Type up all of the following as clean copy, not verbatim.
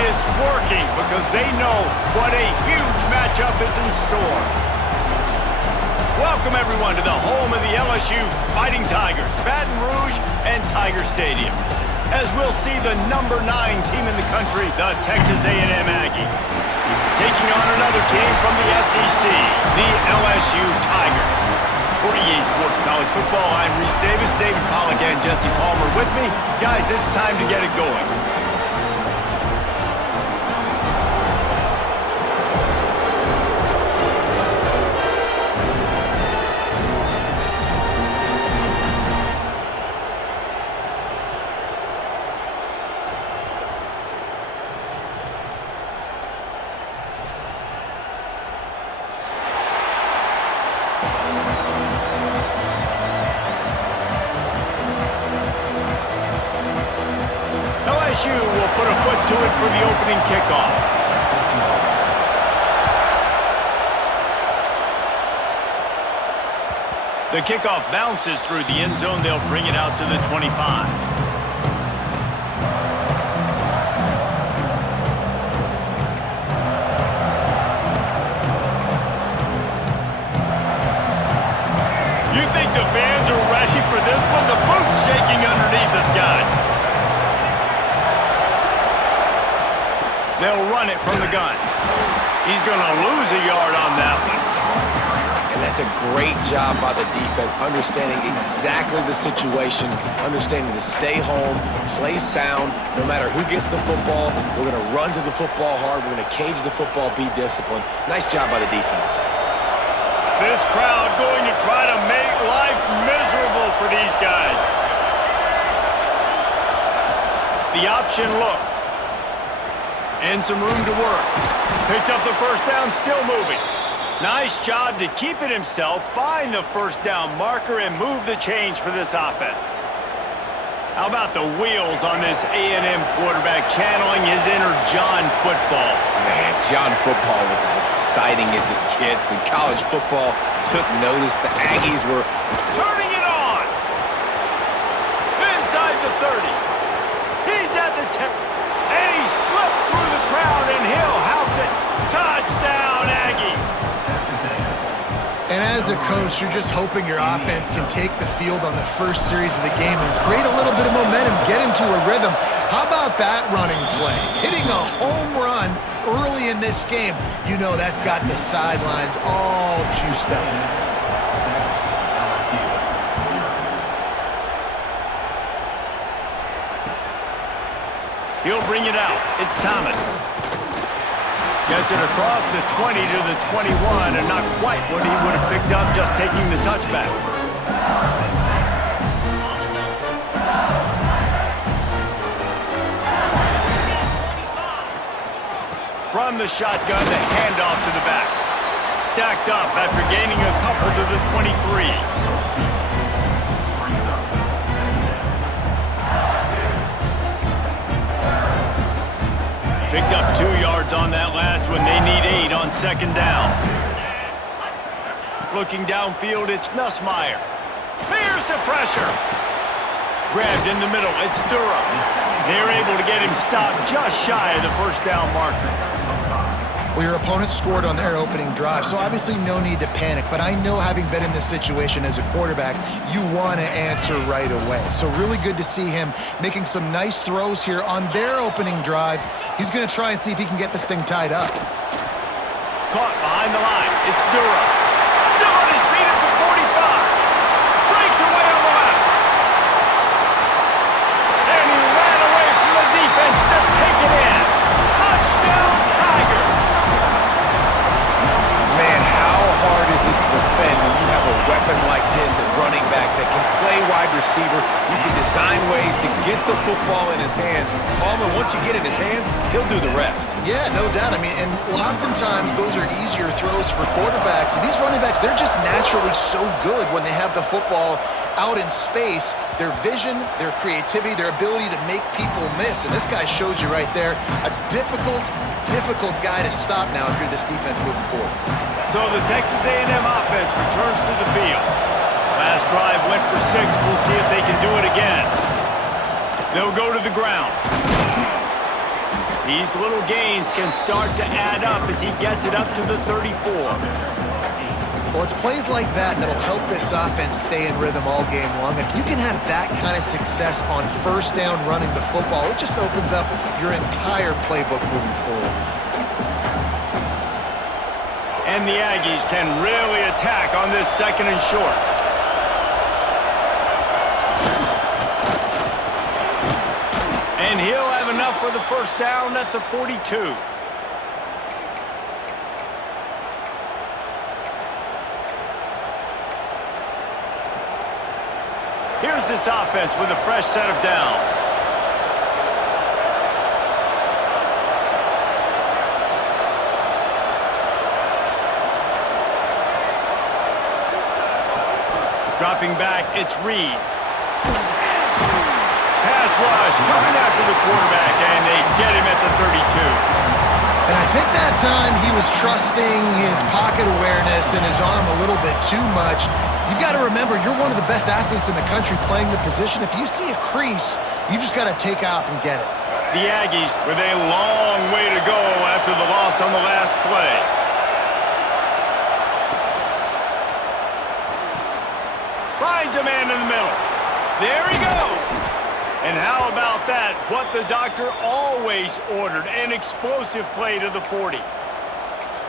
it's working because they know what a huge matchup is in store. Welcome, everyone, to the home of the LSU Fighting Tigers, Baton Rouge and Tiger Stadium, as we'll see the #9 team in the country, the Texas A&M Aggies, taking on another team from the SEC, the LSU Tigers. For EA Sports College Football, I'm Reese Davis, David Pollack, and Jesse Palmer with me. Guys, it's time to get it going. LSU will put a foot to it for the opening kickoff. The kickoff bounces through the end zone. They'll bring it out to the 25. You think the fans are ready for this one? The booth's shaking underneath us, guys. They'll run it from the gun. He's going to lose a yard on that one. And that's a great job by the defense, understanding exactly the situation, understanding to stay home, play sound. No matter who gets the football, we're going to run to the football hard. We're going to cage the football, be disciplined. Nice job by the defense. This crowd going to try to make life miserable for these guys. The option look. And some room to work. Picks up the first down, still moving. Nice job to keep it himself, find the first down marker, and move the change for this offense. How about the wheels on this A&M quarterback channeling his inner John football? Man, John football was as exciting as it gets, and college football took notice. The Aggies were turning it on. Inside the 30. He's at the 10. And he slipped through the crowd, and he'll house it. Touchdown, Aggies. And as a coach, you're just hoping your offense can take the field on the first series of the game and create a little bit of momentum, get into a rhythm. How about that running play? Hitting a home run early in this game. You know that's got the sidelines all juiced up. He'll bring it out. It's Thomas. Gets it across the 20 to the 21, and not quite what he would have picked up just taking the touchback. From the shotgun, the handoff to the back. Stacked up after gaining a couple to the 23. Picked up 2 yards on that last one. They need 8 on second down. Looking downfield, it's Nussmeier. There's the pressure. Grabbed in the middle, it's Durham. They're able to get him stopped just shy of the first down marker. Well, your opponent scored on their opening drive, so obviously no need to panic. But I know, having been in this situation as a quarterback, you want to answer right away. So really good to see him making some nice throws here on their opening drive. He's going to try and see if he can get this thing tied up. Caught behind the line. It's Durham. Still on his feet at the 45. Breaks away on the left. And he ran away from the defense to take it in. Touchdown, Tigers. Man, how hard is it to defend when you have a weapon like this at running back that can play wide receiver? You can design ways to get the football in his hand. Palmer, once you get it in his hands, he'll do the rest. Yeah, no doubt. I mean, and oftentimes those are easier throws for quarterbacks. And these running backs, they're just naturally so good when they have the football out in space. Their vision, their creativity, their ability to make people miss. And this guy showed you right there, a difficult guy to stop now if you're this defense moving forward. So the Texas A&M offense returns to the field. Last drive went for 6. We'll see if they can do it again. They'll go to the ground. These little gains can start to add up as he gets it up to the 34. Well, it's plays like that that'll help this offense stay in rhythm all game long. If you can have that kind of success on first down running the football, it just opens up your entire playbook moving forward. And the Aggies can really attack on this 2nd and short. And he'll have enough for the first down at the 42. Here's this offense with a fresh set of downs. Dropping back, it's Reed. Pass rush coming after the quarterback, and they get him at the 32. And I think that time he was trusting his pocket awareness and his arm a little bit too much. You've got to remember, you're one of the best athletes in the country playing the position. If you see a crease, you've just got to take off and get it. The Aggies with a long way to go after the loss on the last play. Finds a man in the middle. There he goes. And how about that? What the doctor always ordered, an explosive play to the 40.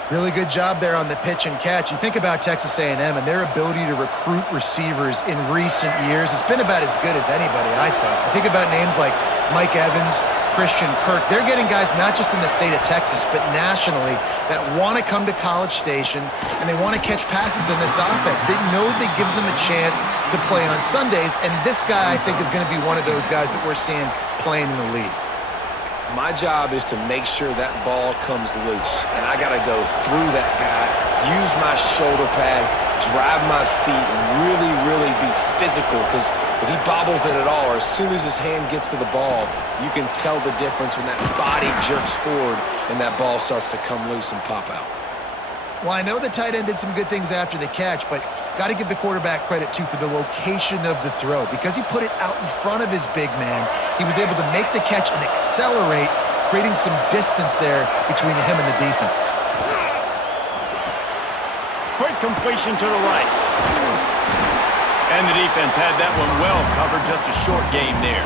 Really good job there on the pitch and catch. You think about Texas A&M and their ability to recruit receivers in recent years. It's been about as good as anybody, I think. I think about names like Mike Evans, Christian Kirk. They're getting guys not just in the state of Texas, but nationally that want to come to College Station and they want to catch passes in this offense. They knows they gives them a chance to play on Sundays, and this guy, I think, is going to be one of those guys that we're seeing playing in the league. My job is to make sure that ball comes loose, and I got to go through that guy, use my shoulder pad, drive my feet, and really be physical, because if he bobbles it at all, or as soon as his hand gets to the ball, you can tell the difference when that body jerks forward and that ball starts to come loose and pop out. Well, I know the tight end did some good things after the catch, but got to give the quarterback credit, too, for the location of the throw. Because he put it out in front of his big man, he was able to make the catch and accelerate, creating some distance there between him and the defense. Quick completion to the right. And the defense had that one well covered, just a short game there.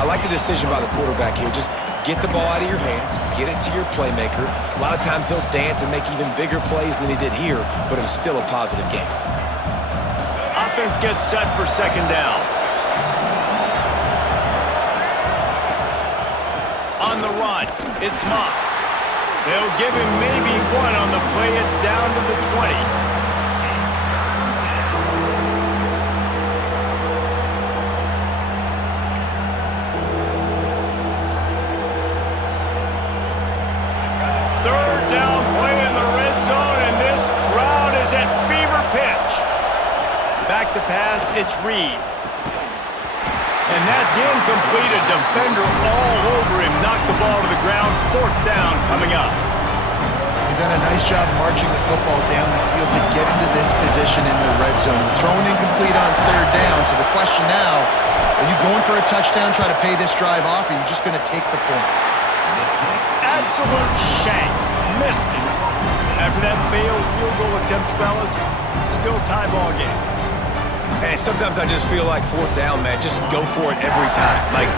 I like the decision by the quarterback here. Just get the ball out of your hands, get it to your playmaker. A lot of times he'll dance and make even bigger plays than he did here, but it was still a positive game. Offense gets set for 2nd down. On the run, it's Moss. They'll give him maybe one on the play. It's down to the 20. Back to pass, it's Reed. And that's incomplete. A defender all over him. Knocked the ball to the ground. 4th down coming up. They've done a nice job marching the football down the field to get into this position in the red zone. Thrown incomplete on 3rd down. So the question now, are you going for a touchdown, try to pay this drive off, or are you just going to take the points? Absolute shank. Missed it. After that failed field goal attempt, fellas, still tie ball game. And sometimes I just feel like 4th down, man. Just go for it every time. Like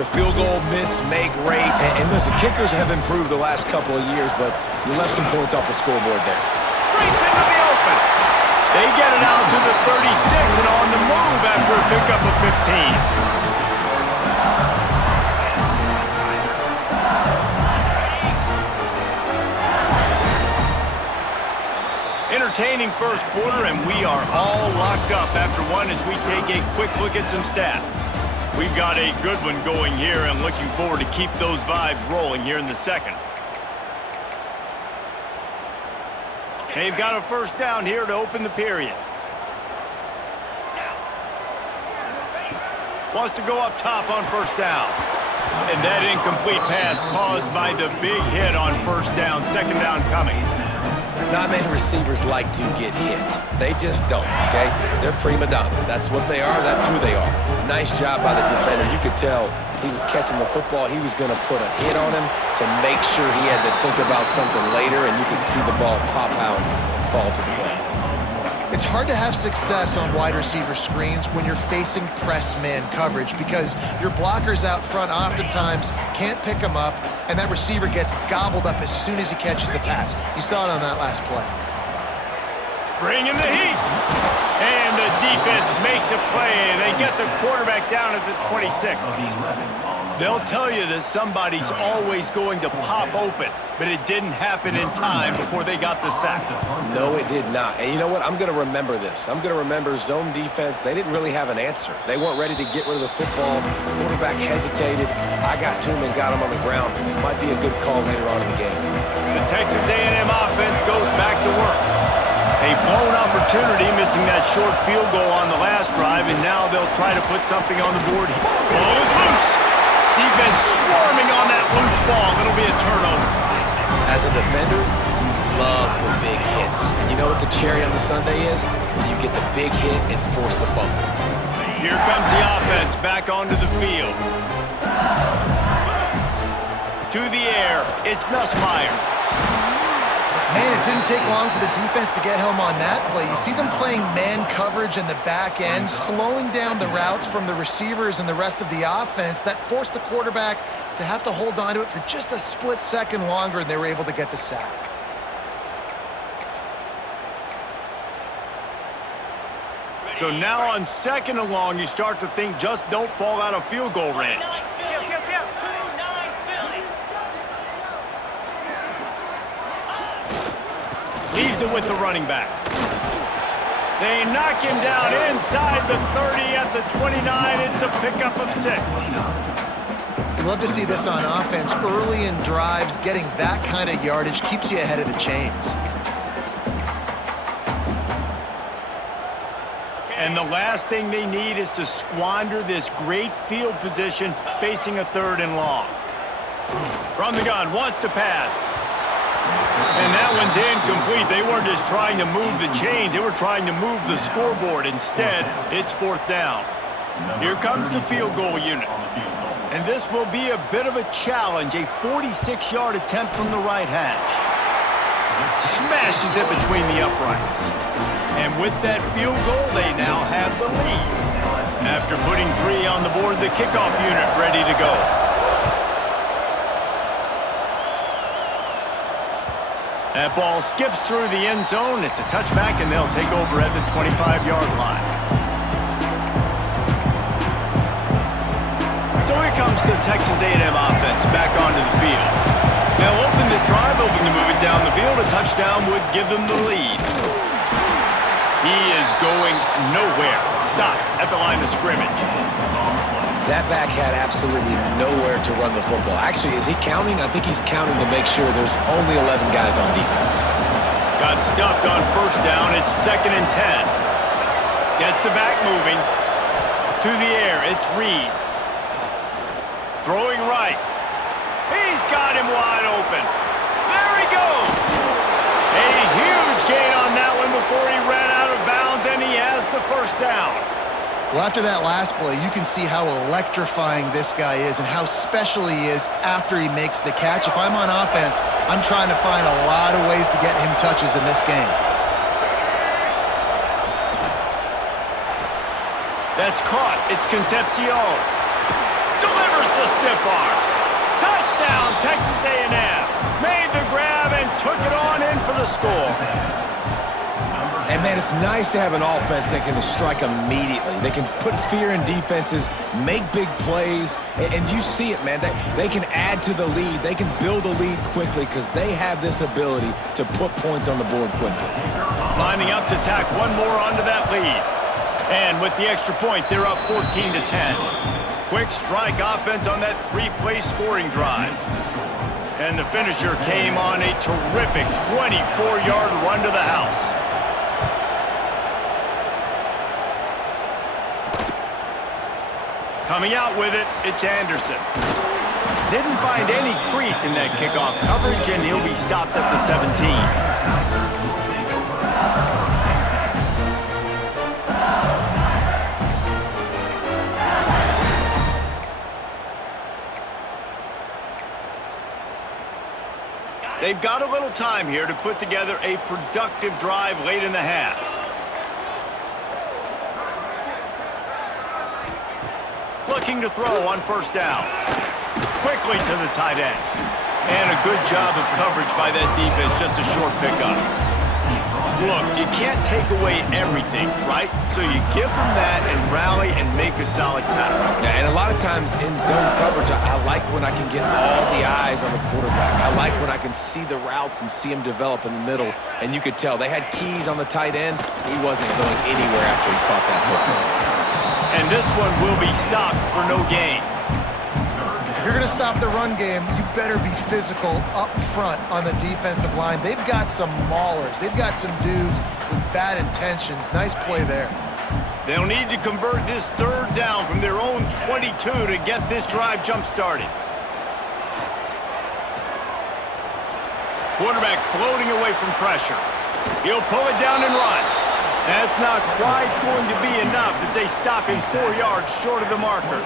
the field goal miss, make rate. And listen, kickers have improved the last couple of years, but you left some points off the scoreboard there. Breaks into the open. They get it out to the 36 and on the move after a pickup of 15. Entertaining first quarter, and we are all locked up after one as we take a quick look at some stats. We've got a good one going here and looking forward to keep those vibes rolling here in the 2nd. They've got a first down here to open the period. Wants to go up top on 1st down. And that incomplete pass caused by the big hit on 1st down, 2nd down coming. Not many receivers like to get hit. They just don't, okay? They're prima donnas. That's what they are. That's who they are. Nice job by the defender. You could tell he was catching the football. He was going to put a hit on him to make sure he had to think about something later, and you could see the ball pop out and fall to the ground. It's hard to have success on wide receiver screens when you're facing press man coverage because your blockers out front oftentimes can't pick them up, and that receiver gets gobbled up as soon as he catches the pass. You saw it on that last play. Bringing the heat. And the defense makes a play. They get the quarterback down at the 26. They'll tell you that somebody's always going to pop open, but it didn't happen in time before they got the sack. No, it did not. And you know what? I'm going to remember this. I'm going to remember zone defense. They didn't really have an answer. They weren't ready to get rid of the football. Quarterback hesitated. I got to him and got him on the ground. Might be a good call later on in the game. The Texas A&M offense goes back to work. A blown opportunity, missing that short field goal on the last drive, and now they'll try to put something on the board. Ball is loose. Defense swarming on that loose ball. It'll be a turnover. As a defender, you love the big hits. And you know what the cherry on the sundae is? When you get the big hit and force the fumble. Here comes the offense back onto the field. To the air, it's Nussmeier. Man, it didn't take long for the defense to get home on that play. You see them playing man coverage in the back end, slowing down the routes from the receivers and the rest of the offense. That forced the quarterback to have to hold on to it for just a split second longer, and they were able to get the sack. So now on 2nd and long, you start to think just don't fall out of field goal range. Leaves it with the running back. They knock him down inside the 30 at the 29. It's a pickup of 6. You love to see this on offense. Early in drives, getting that kind of yardage keeps you ahead of the chains. And the last thing they need is to squander this great field position facing a 3rd and long. From the gun, wants to pass. And that one's incomplete. They weren't just trying to move the chains. They were trying to move the scoreboard. Instead, it's 4th down. Here comes the field goal unit. And this will be a bit of a challenge. A 46-yard attempt from the right hash. Smashes it between the uprights. And with that field goal, they now have the lead. After putting 3 on the board, the kickoff unit ready to go. That ball skips through the end zone. It's a touchback, and they'll take over at the 25-yard line. So here comes the Texas A&M offense back onto the field. They'll open this drive, hoping to move it down the field. A touchdown would give them the lead. He is going nowhere. Stop at the line of scrimmage. That back had absolutely nowhere to run the football. Actually, is he counting? I think he's counting to make sure there's only 11 guys on defense. Got stuffed on 1st down. It's 2nd and 10. Gets the back moving. To the air, it's Reed. Throwing right. He's got him wide open. There he goes. A huge gain on that one before he ran out of bounds, and he has the 1st down. Well, after that last play, you can see how electrifying this guy is and how special he is after he makes the catch. If I'm on offense, I'm trying to find a lot of ways to get him touches in this game. That's caught. It's Concepcion. Delivers the stiff arm. Touchdown, Texas A&M. Made the grab and took it on in for the score. And, man, it's nice to have an offense that can strike immediately. They can put fear in defenses, make big plays, and you see it, man. They can add to the lead. They can build a lead quickly because they have this ability to put points on the board quickly. Lining up to tack one more onto that lead. And with the extra point, they're up 14-10. Quick strike offense on that 3-play scoring drive. And the finisher came on a terrific 24-yard run to the house. Coming out with it, it's Anderson. Didn't find any crease in that kickoff coverage, and he'll be stopped at the 17. They've got a little time here to put together a productive drive late in the half. Looking to throw on first down. Quickly to the tight end. And a good job of coverage by that defense, just a short pickup. Look, you can't take away everything, right? So you give them that and rally and make a solid tackle. Yeah, and a lot of times in zone coverage, I like when I can get all the eyes on the quarterback. I like when I can see the routes and see him develop in the middle. And you could tell they had keys on the tight end. He wasn't going anywhere after he caught that football. And this one will be stopped for no gain. If you're going to stop the run game, you better be physical up front on the defensive line. They've got some maulers. They've got some dudes with bad intentions. Nice play there. They'll need to convert this third down from their own 22 to get this drive jump-started. Quarterback floating away from pressure. He'll pull it down and run. That's not quite going to be enough as they stop him 4 yards short of the marker.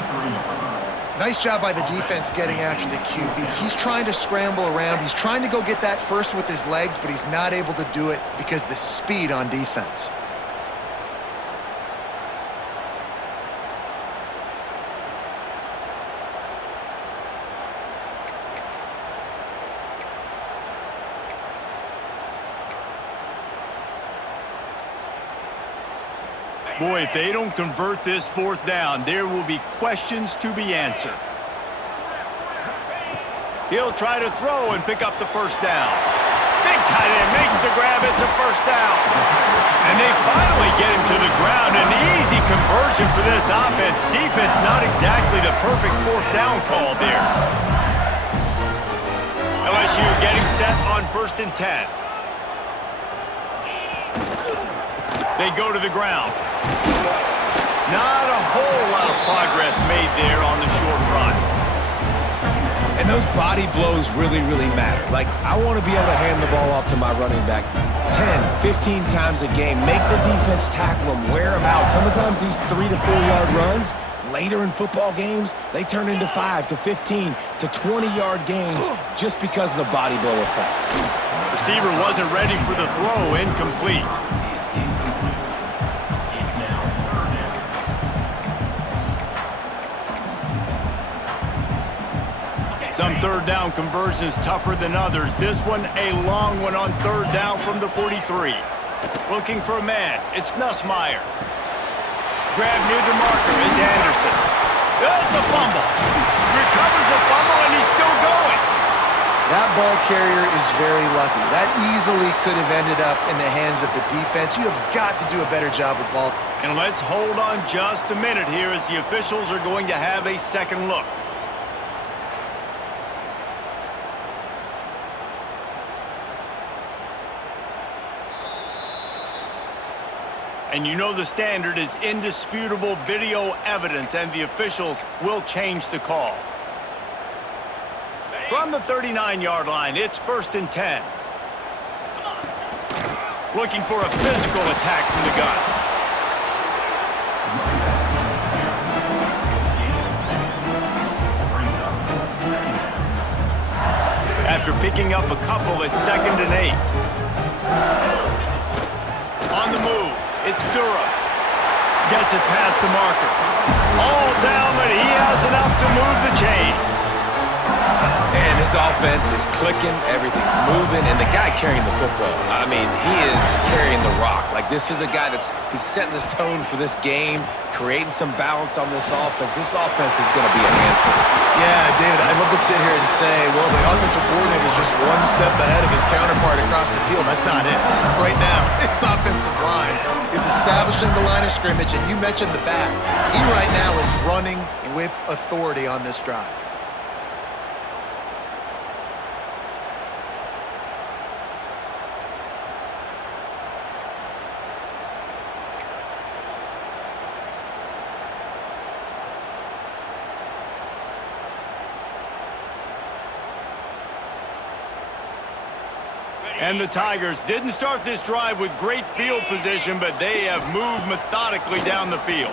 Nice job by the defense getting after the QB. He's trying to scramble around. He's trying to go get that first with his legs, but he's not able to do it because the speed on defense. Boy, if they don't convert this fourth down, there will be questions to be answered. He'll try to throw and pick up the first down. Big tight end makes the grab. It's a first down. And they finally get him to the ground. An easy conversion for this offense. Defense not exactly the perfect fourth down call there. LSU getting set on 1st and 10. They go to the ground. Not a whole lot of progress made there on the short run. And those body blows really, really matter. Like, I want to be able to hand the ball off to my running back 10, 15 times a game. Make the defense tackle him, wear him out. Sometimes these 3 to 4 yard runs, later in football games, they turn into 5 to 15 to 20-yard gains just because of the body blow effect. Receiver wasn't ready for the throw, incomplete. Some third down conversions tougher than others. This one a long one on third down from the 43. Looking for a man. It's Nussmeier. Grab near the marker is Anderson. It's a fumble. Recovers the fumble and he's still going. That ball carrier is very lucky. That easily could have ended up in the hands of the defense. You have got to do a better job with ball. And let's hold on just a minute here as the officials are going to have a second look. And you know the standard is indisputable video evidence, and the officials will change the call. From the 39-yard line, it's 1st and 10. Looking for a physical attack from the gun. After picking up a couple, it's 2nd and 8. On the move. It's Durham. Gets it past the marker. All down, but he has enough to move the chains. And this offense is clicking, everything's moving, and the guy carrying the football, I mean, he is carrying the rock. Like, this is a guy he's setting this tone for this game, creating some balance on this offense. This offense is going to be a handful. Yeah, David, I'd love to sit here and say, well, the offensive coordinator is just one step ahead of his counterpart across the field. That's not it. Right now, his offensive line is establishing the line of scrimmage, and you mentioned the back. He right now is running with authority on this drive. And the Tigers didn't start this drive with great field position, but they have moved methodically down the field.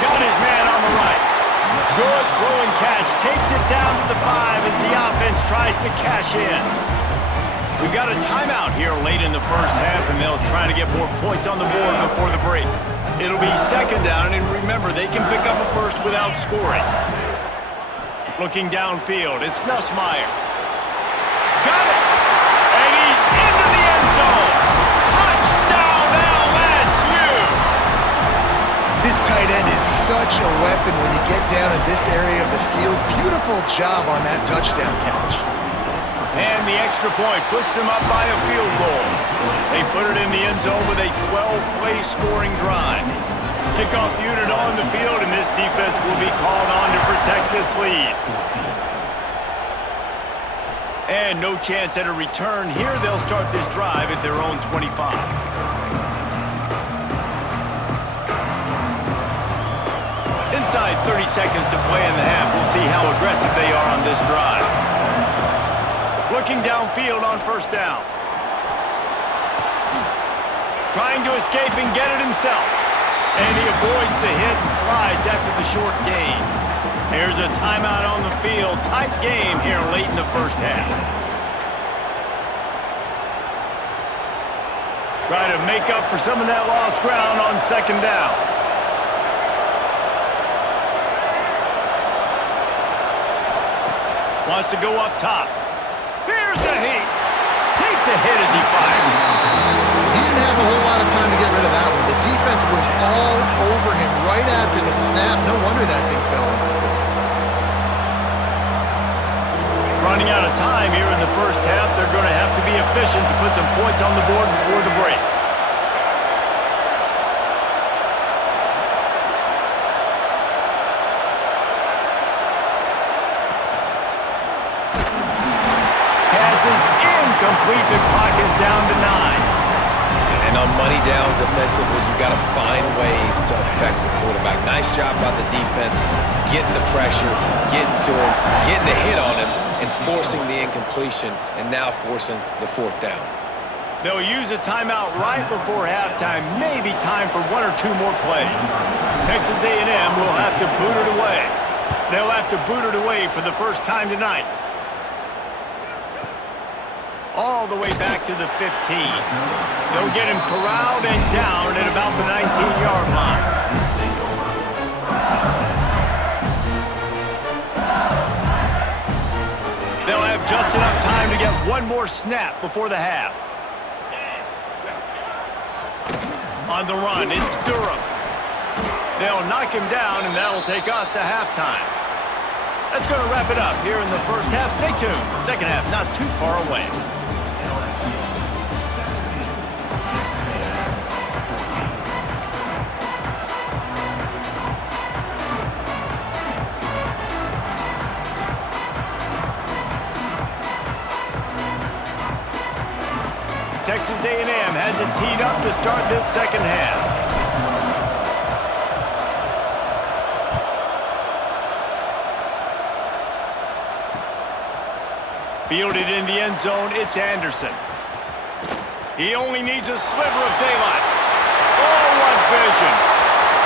Got his man on the right. Good throw and catch. Takes it down to the 5 as the offense tries to cash in. We've got a timeout here late in the first half, and they'll try to get more points on the board before the break. It'll be second down, and remember, they can pick up a first without scoring. Looking downfield, it's Nussmeier. Got it! And he's into the end zone! Touchdown, LSU! This tight end is such a weapon when you get down in this area of the field. Beautiful job on that touchdown catch. And the extra point puts them up by a field goal. They put it in the end zone with a 12-play scoring drive. Kickoff unit on the field, and this defense will be called on to protect this lead. And no chance at a return here. They'll start this drive at their own 25. Inside 30 seconds to play in the half. We'll see how aggressive they are on this drive. Looking downfield on first down. Trying to escape and get it himself. And he avoids the hit and slides after the short gain. Here's a timeout on the field. Tight game here late in the first half. Try to make up for some of that lost ground on second down. Wants to go up top. Here's a heat. Takes a hit as he fires. He didn't have a whole lot of time to get rid of that one. The defense was all over him right after the snap. No wonder that thing fell. Running out of time here in the first half. They're going to have to be efficient to put some points on the board before the break. Incomplete. The clock is down to 9. And on money down defensively, you got to find ways to affect the quarterback. Nice job by the defense, getting the pressure, getting to him, getting a hit on him, and forcing the incompletion, and now forcing the fourth down. They'll use a timeout right before halftime. Maybe time for 1 or 2 more plays. Texas A&M will have to boot it away. They'll have to boot it away for the first time tonight. All the way back to the 15. They'll get him corralled and down at about the 19-yard line. They'll have just enough time to get one more snap before the half. On the run, it's Durham. They'll knock him down, and that'll take us to halftime. That's going to wrap it up here in the first half. Stay tuned. Second half not too far away. Texas A&M has it teed up to start this second half. Fielded in the end zone, it's Anderson. He only needs a sliver of daylight. Oh, what vision.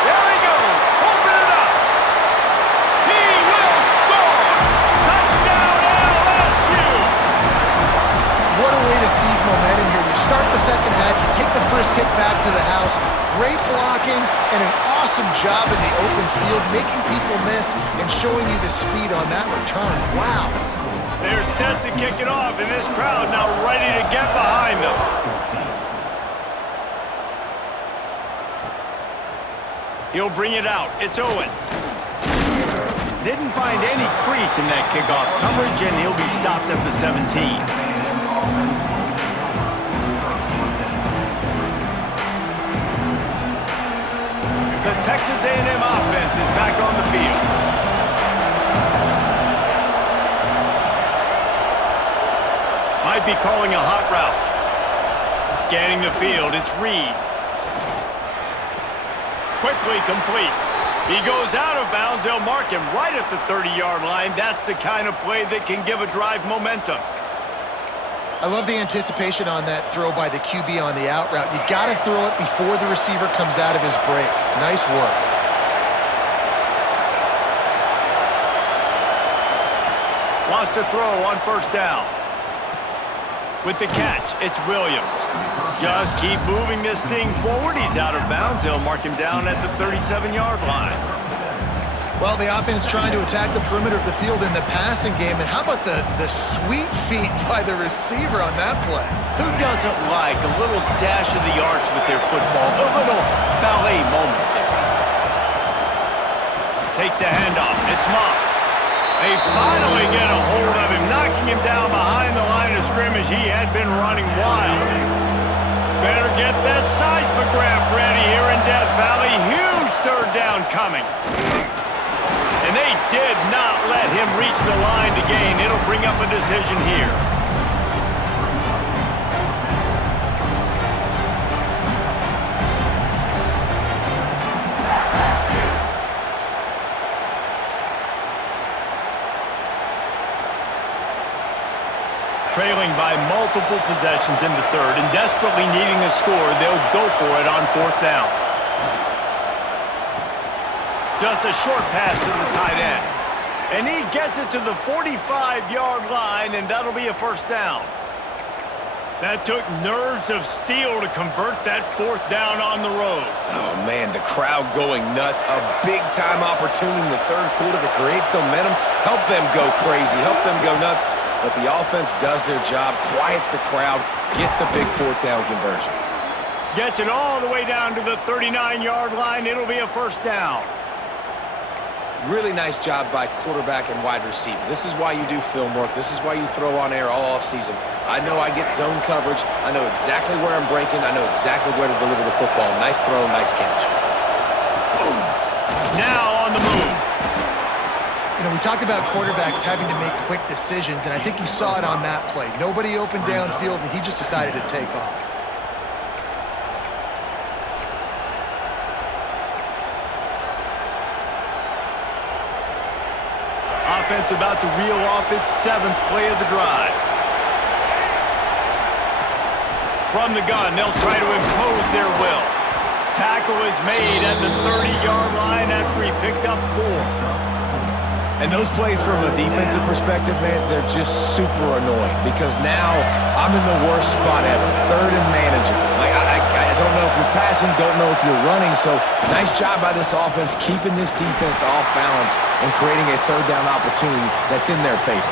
There he goes. Open it up. He will score. Touchdown, LSU. What a way to seize momentum here. You start the second half, you take the first kick back to the house. Great blocking and an awesome job in the open field, making people miss and showing you the speed on that return. Wow. They're set to kick it off, and this crowd now ready to get behind them. He'll bring it out. It's Owens. Didn't find any crease in that kickoff coverage, and he'll be stopped at the 17. The Texas A&M offense is back on the field. Might be calling a hot route. Scanning the field, it's Reed. Quickly complete. He goes out of bounds. They'll mark him right at the 30-yard line. That's the kind of play that can give a drive momentum. I love the anticipation on that throw by the QB on the out route. You got to throw it before the receiver comes out of his break. Nice work. Wants to throw on first down. With the catch, it's Williams. Just keep moving this thing forward. He's out of bounds. They'll mark him down at the 37-yard line. Well, the offense trying to attack the perimeter of the field in the passing game. And how about the sweet feet by the receiver on that play? Who doesn't like a little dash of the arch with their football? A little ballet moment there. Takes the handoff. It's Moss. They finally get a hold of him, knocking him down behind the line of scrimmage. He had been running wild. Better get that seismograph ready here in Death Valley. Huge third down coming. And they did not let him reach the line to gain. It'll bring up a decision here. Trailing by multiple possessions in the third and desperately needing a score, they'll go for it on fourth down. Just a short pass to the tight end. And he gets it to the 45-yard line, and that'll be a first down. That took nerves of steel to convert that fourth down on the road. Oh, man, the crowd going nuts. A big-time opportunity in the third quarter to create some momentum. Help them go crazy. Help them go nuts. But the offense does their job, quiets the crowd, gets the big fourth down conversion. Gets it all the way down to the 39-yard line. It'll be a first down. Really nice job by quarterback and wide receiver. This is why you do film work. This is why you throw on air all offseason. I know I get zone coverage. I know exactly where I'm breaking. I know exactly where to deliver the football. Nice throw, nice catch. Now on the move. You know, we talk about quarterbacks having to make quick decisions, and I think you saw it on that play. Nobody opened downfield, and he just decided to take off. Offense about to reel off its seventh play of the drive. From the gun, they'll try to impose their will. Tackle is made at the 30-yard line after he picked up 4. And those plays from a defensive perspective, man, they're just super annoying because now I'm in the worst spot ever, third and manageable. Like, I don't know if you're passing, don't know if you're running, so nice job by this offense keeping this defense off balance and creating a third down opportunity that's in their favor.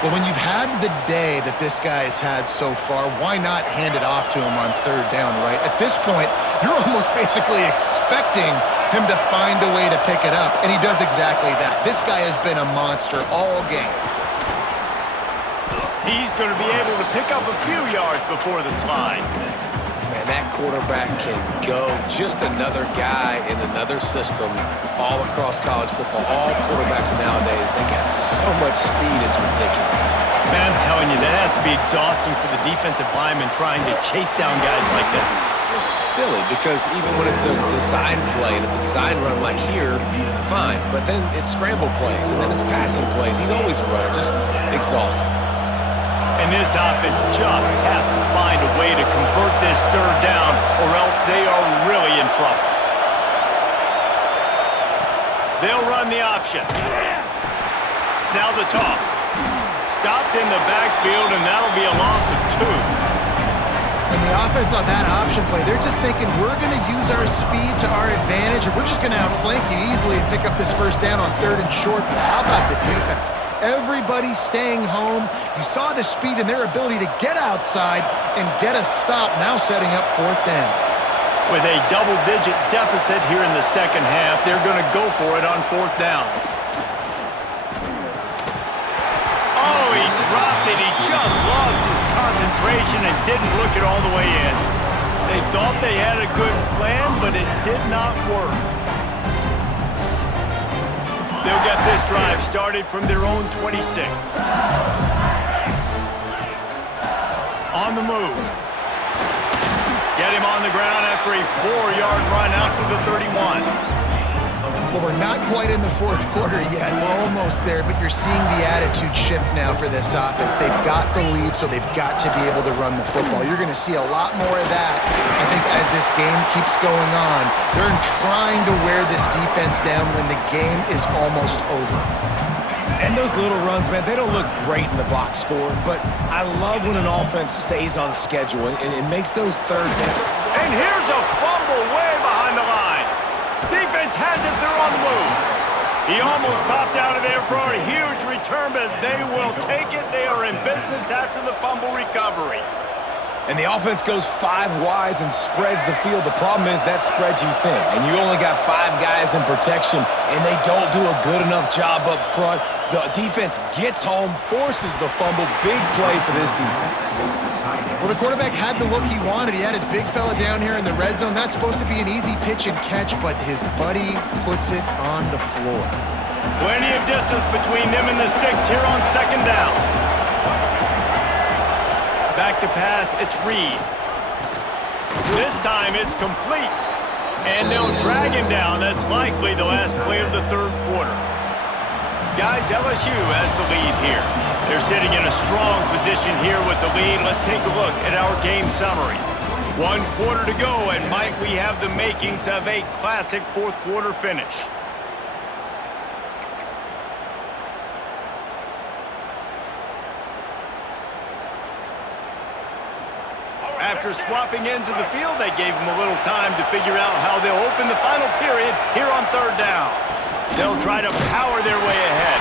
Well, when you've had the day that this guy has had so far, why not hand it off to him on third down, right? At this point, you're almost basically expecting him to find a way to pick it up, and he does exactly that. This guy has been a monster all game. He's going to be able to pick up a few yards before the slide. Man, that quarterback can go. Just another guy in another system all across college football. All quarterbacks nowadays, they got so much speed, it's ridiculous. Man, I'm telling you, that has to be exhausting for the defensive lineman trying to chase down guys like that. It's silly because even when it's a design play and it's a design run like here, fine. But then it's scramble plays and then it's passing plays. He's always a runner, just exhausting. And this offense just has to find a way to convert this third down or else they are really in trouble. They'll run the option. Now the toss. Stopped in the backfield, and that'll be a loss of 2. And the offense on that option play, they're just thinking, we're going to use our speed to our advantage, and we're just going to outflank you easily and pick up this first down on third and short. But how about the defense? Everybody staying home. You saw the speed and their ability to get outside and get a stop, now setting up fourth down. With a double-digit deficit here in the second half, they're going to go for it on fourth down. Oh, he dropped it. He just lost his concentration and didn't look it all the way in. They thought they had a good plan, but it did not work. They'll get this drive started from their own 26. On the move. Get him on the ground after a 4-yard run out to the 31. Well, we're not quite in the fourth quarter yet. We're almost there, but you're seeing the attitude shift now for this offense. They've got the lead, so they've got to be able to run the football. You're going to see a lot more of that, I think, as this game keeps going on. They're trying to wear this defense down when the game is almost over. And those little runs, man, they don't look great in the box score, but I love when an offense stays on schedule and it makes those third down. And here's a fumble way behind the line. Defense has it, they're on the move. He almost popped out of there for a huge return, but they will take it. They are in business after the fumble recovery. And the offense goes 5 wides and spreads the field. The problem is that spreads you thin, and you only got 5 guys in protection, and they don't do a good enough job up front. The defense gets home, forces the fumble. Big play for this defense. Well, the quarterback had the look he wanted. He had his big fella down here in the red zone. That's supposed to be an easy pitch and catch, but his buddy puts it on the floor. Plenty of distance between them and the sticks here on second down. Back to pass, it's Reed. This time it's complete. And they'll drag him down. That's likely the last play of the third quarter. Guys, LSU has the lead here. They're sitting in a strong position here with the lead. Let's take a look at our game summary. 1 quarter to go, and might we have the makings of a classic fourth quarter finish. After swapping ends of the field, they gave him a little time to figure out how they'll open the final period here on third down. They'll try to power their way ahead.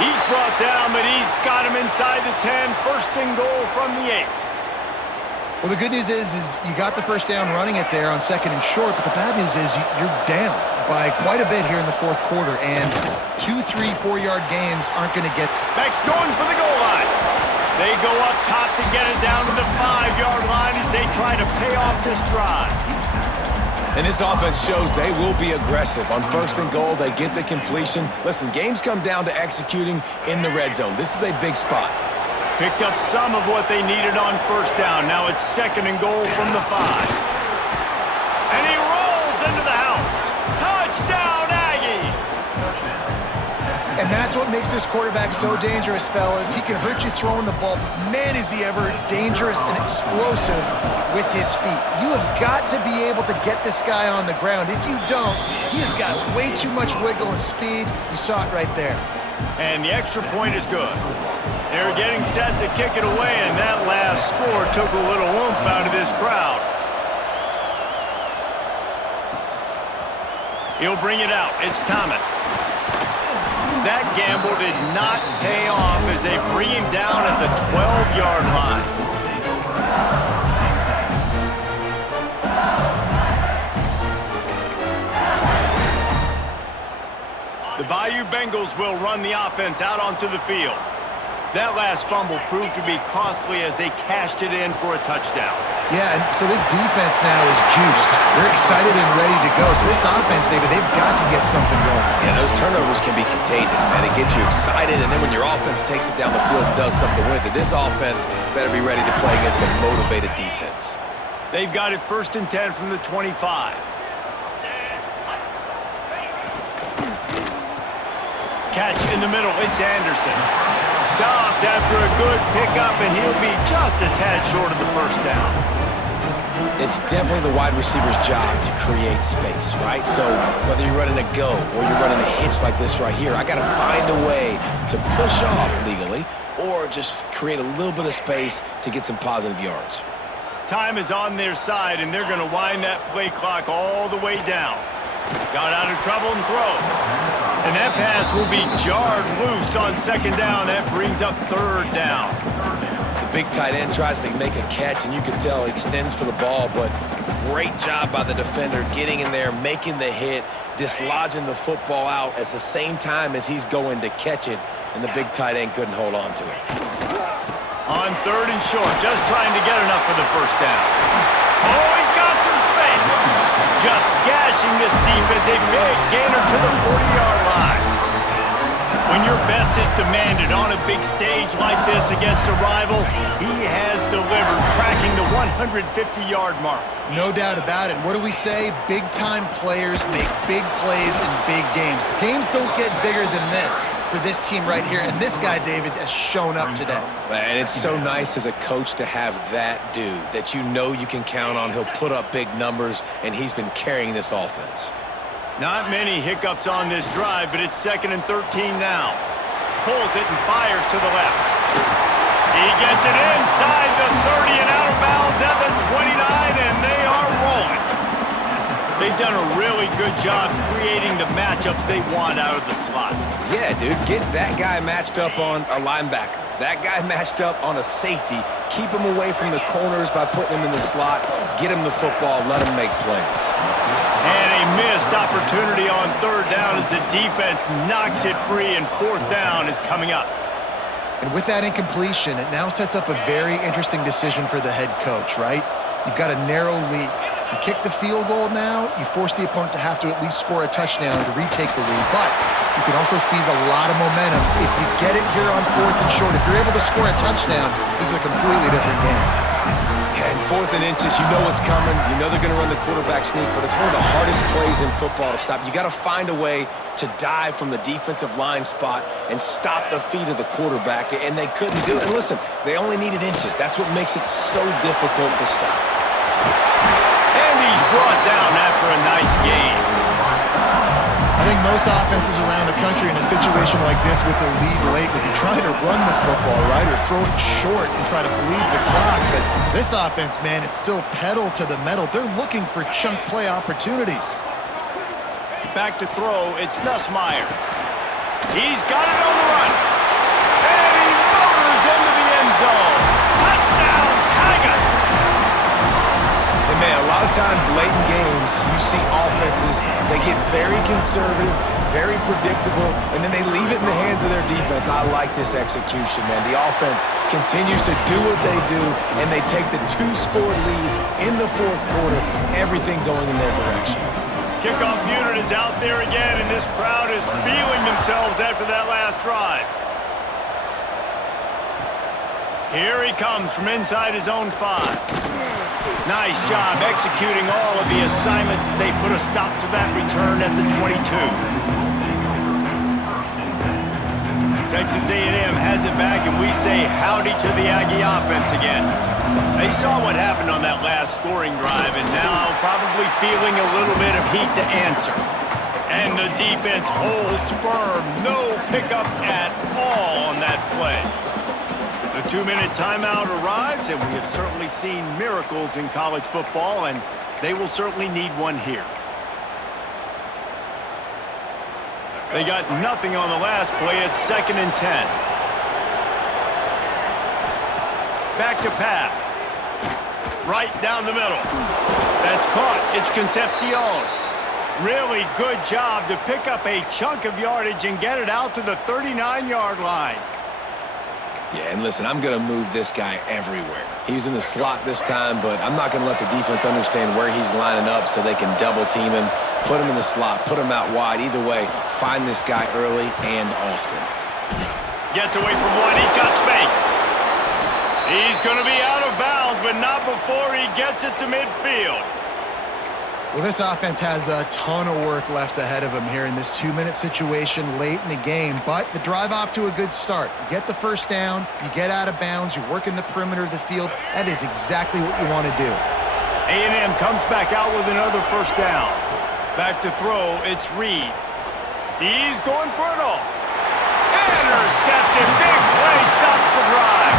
He's brought down, but he's got him inside the 10. First and goal from the 8. Well, the good news is you got the first down running it there on second and short, but the bad news is you're down by quite a bit here in the fourth quarter, and 2, 3, 4-yard gains aren't going to get... Beck's going for the goal line. They go up top to get it down to the 5-yard line as they try to pay off this drive. And this offense shows they will be aggressive. On first and goal, they get the completion. Listen, games come down to executing in the red zone. This is a big spot. Picked up some of what they needed on first down. Now it's second and goal from the 5. And he rolls into the house. Touchdown, Aggies! And that's what makes this quarterback so dangerous, fellas. He can hurt you throwing the ball. Man, is he ever dangerous and explosive with his feet. You have got to be able to get this guy on the ground. If you don't, he has got way too much wiggle and speed. You saw it right there. And the extra point is good. They're getting set to kick it away, and that last score took a little oomph out of this crowd. He'll bring it out. It's Thomas. That gamble did not pay off as they bring him down at the 12-yard line. The Bayou Bengals will run the offense out onto the field. That last fumble proved to be costly as they cashed it in for a touchdown. Yeah, and so this defense now is juiced. They're excited and ready to go. So this offense, David, they've got to get something going. Yeah, those turnovers can be contagious, man. It gets you excited, and then when your offense takes it down the field and does something with it, this offense better be ready to play against a motivated defense. They've got it first and 10 from the 25. Catch in the middle, it's Anderson. Stopped after a good pickup, and he'll be just a tad short of the first down. It's definitely the wide receiver's job to create space, right? So whether you're running a go or you're running a hitch like this right here, I got to find a way to push off legally or just create a little bit of space to get some positive yards. Time is on their side, and they're going to wind that play clock all the way down. Got out of trouble and throws. And that pass will be jarred loose on second down. That brings up third down. The big tight end tries to make a catch, and you can tell he extends for the ball, but great job by the defender getting in there, making the hit, dislodging the football out at the same time as he's going to catch it, and the big tight end couldn't hold on to it. On third and short, just trying to get enough for the first down. Oh, he's got some space. Just gashing this defense, a big gainer to the 40-yard line. When you're best is demanded on a big stage like this against a rival, he has delivered, cracking the 150-yard mark. No doubt about it. What do we say? Big-time players make big plays in big games. The games don't get bigger than this for this team right here, and this guy, David, has shown up today. And it's so nice as a coach to have that dude that you know you can count on. He'll put up big numbers, and he's been carrying this offense. Not many hiccups on this drive, but it's 2nd and 13 now. Pulls it and fires to the left. He gets it inside the 30 and out of bounds at the 29, and they are rolling. They've done a really good job creating the matchups they want out of the slot. Yeah, dude, get that guy matched up on a linebacker. That guy matched up on a safety. Keep him away from the corners by putting him in the slot. Get him the football, let him make plays. And a missed opportunity on 3rd down as the defense knocks it free, and 4th down is coming up. And with that incompletion, it now sets up a very interesting decision for the head coach, right? You've got a narrow lead. You kick the field goal now, you force the opponent to have to at least score a touchdown to retake the lead. But you can also seize a lot of momentum if you get it here on 4th and short. If you're able to score a touchdown, this is a completely different game. Yeah, and 4th and inches, you know what's coming. You know they're going to run the quarterback sneak, but it's one of the hardest plays in football to stop. You got to find a way to dive from the defensive line spot and stop the feet of the quarterback, and they couldn't do it. And listen, they only needed inches. That's what makes it so difficult to stop. And he's brought down after a nice game. I think most offenses around the country in a situation like this with the lead late would be trying to run the football, right, or throw it short and try to bleed the clock. But this offense, man, it's still pedal to the metal. They're looking for chunk play opportunities. Back to throw, it's Nussmeier. He's got it on the run. And he motors into the end zone. Touchdown, Tigers! And man, a lot of times late in games, you see offenses, they get very conservative, very predictable, and then they leave it in the hands of their defense. I like this execution, man. The offense continues to do what they do, and they take the 2-score lead in the 4th quarter, everything going in their direction. Kickoff unit is out there again, and this crowd is feeling themselves after that last drive. Here he comes from inside his own 5. Nice job executing all of the assignments as they put a stop to that return at the 22. Texas A&M has it back, and we say howdy to the Aggie offense again. They saw what happened on that last scoring drive, and now probably feeling a little bit of heat to answer. And the defense holds firm. No pickup at all on that play. The 2-minute timeout arrives, and we have certainly seen miracles in college football, and they will certainly need one here. They got nothing on the last play. It's 2nd and 10. Back to pass. Right down the middle. That's caught. It's Concepcion. Really good job to pick up a chunk of yardage and get it out to the 39-yard line. Yeah, and listen, I'm going to move this guy everywhere. He's in the slot this time, but I'm not going to let the defense understand where he's lining up so they can double team him, put him in the slot, put him out wide. Either way, find this guy early and often. Gets away from one. He's got space. He's going to be out of bounds, but not before he gets it to midfield. Well, this offense has a ton of work left ahead of them here in this 2-minute situation late in the game, but the drive off to a good start. You get the 1st down, you get out of bounds, you work in the perimeter of the field. That is exactly what you want to do. A&M comes back out with another 1st down. Back to throw, it's Reed. He's going for it all. Intercepted, big play, stops the drive.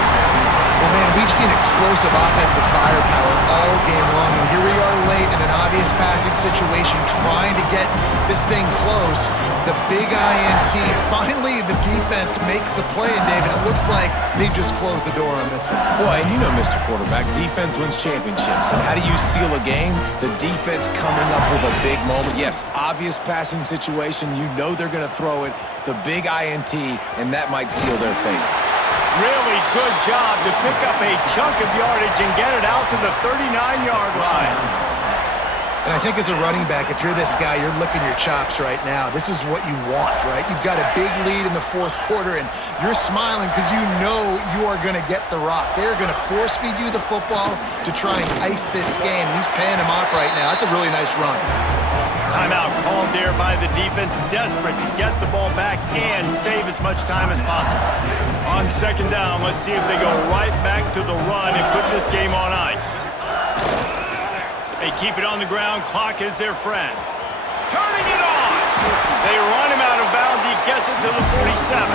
Well, man, we've seen explosive offensive firepower all game long, and here we are late in an obvious passing situation trying to get this thing close. The big INT, finally the defense makes a play, and David, it looks like they just closed the door on this one. Well, and you know, Mr. Quarterback, defense wins championships. And how do you seal a game? The defense coming up with a big moment. Yes, obvious passing situation. You know they're going to throw it. The big INT, and that might seal their fate. Really good job to pick up a chunk of yardage and get it out to the 39-yard line. And I think as a running back, if you're this guy, you're licking your chops right now. This is what you want, right? You've got a big lead in the fourth quarter, and you're smiling because you know you are going to get the rock. They're going to force-feed you the football to try and ice this game. And he's paying him off right now. That's a really nice run. Timeout called there by the defense, desperate to get the ball back and save as much time as possible. On second down, let's see if they go right back to the run and put this game on ice. They keep it on the ground. Clock is their friend. Turning it on. They run him out of bounds. He gets it to the 47.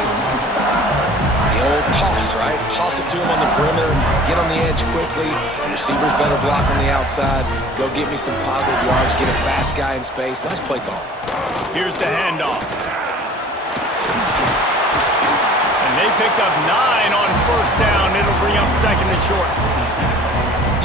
The old toss, right? Toss it to him on the perimeter. Get on the edge quickly. The receivers better block on the outside. Go get me some positive yards. Get a fast guy in space. Nice play call. Here's the handoff. And they picked up 9 on first down. It'll bring up second and short.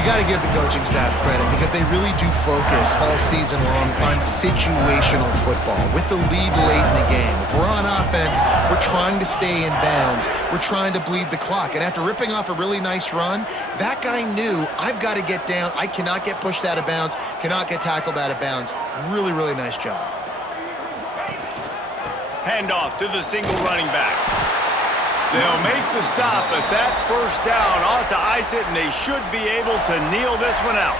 You got to give the coaching staff credit because they really do focus all season long on situational football with the lead late in the game. If we're on offense, we're trying to stay in bounds. We're trying to bleed the clock. And after ripping off a really nice run, that guy knew, I've got to get down. I cannot get pushed out of bounds, cannot get tackled out of bounds. Really, really nice job. Handoff to the single running back. They'll make the stop, but that first down ought to ice it, and they should be able to kneel this one out.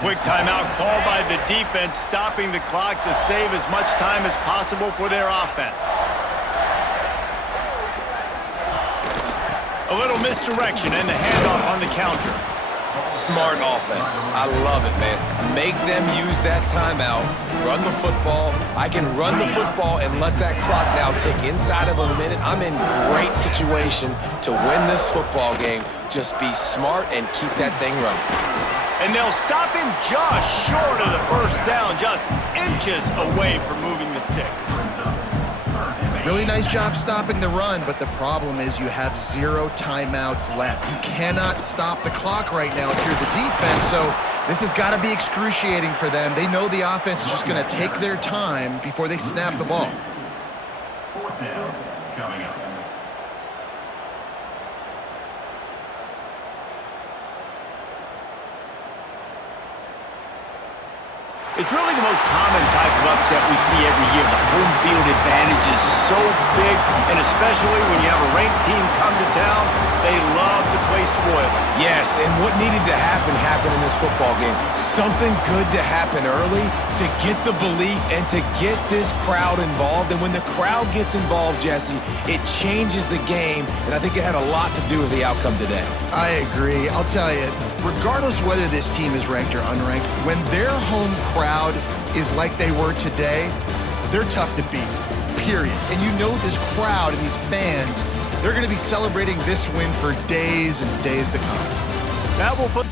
Quick timeout called by the defense, stopping the clock to save as much time as possible for their offense. A little misdirection and the handoff on the counter. Smart offense. I love it, man. Make them use that timeout. Run the football. I can run the football and let that clock now tick inside of a minute. I'm in great situation to win this football game. Just be smart and keep that thing running. And they'll stop him just short of the first down, just inches away from moving the sticks. Really nice job stopping the run, but the problem is you have 0 timeouts left. You cannot stop the clock right now if you're the defense, so this has got to be excruciating for them. They know the offense is just going to take their time before they snap the ball. Fourth down coming up. It's really the most common type of upset we see every year. The home field advantage is so big, and especially when you have a ranked team come to town, they love to play spoiler. Yes, and what needed to happen happened in this football game. Something good to happen early to get the belief and to get this crowd involved. And when the crowd gets involved, Jesse, it changes the game, and I think it had a lot to do with the outcome today. I agree. I'll tell you, regardless whether this team is ranked or unranked, when their home crowd is like they were today, they're tough to beat, period. And you know this crowd and these fans, they're going to be celebrating this win for days and days to come. That will put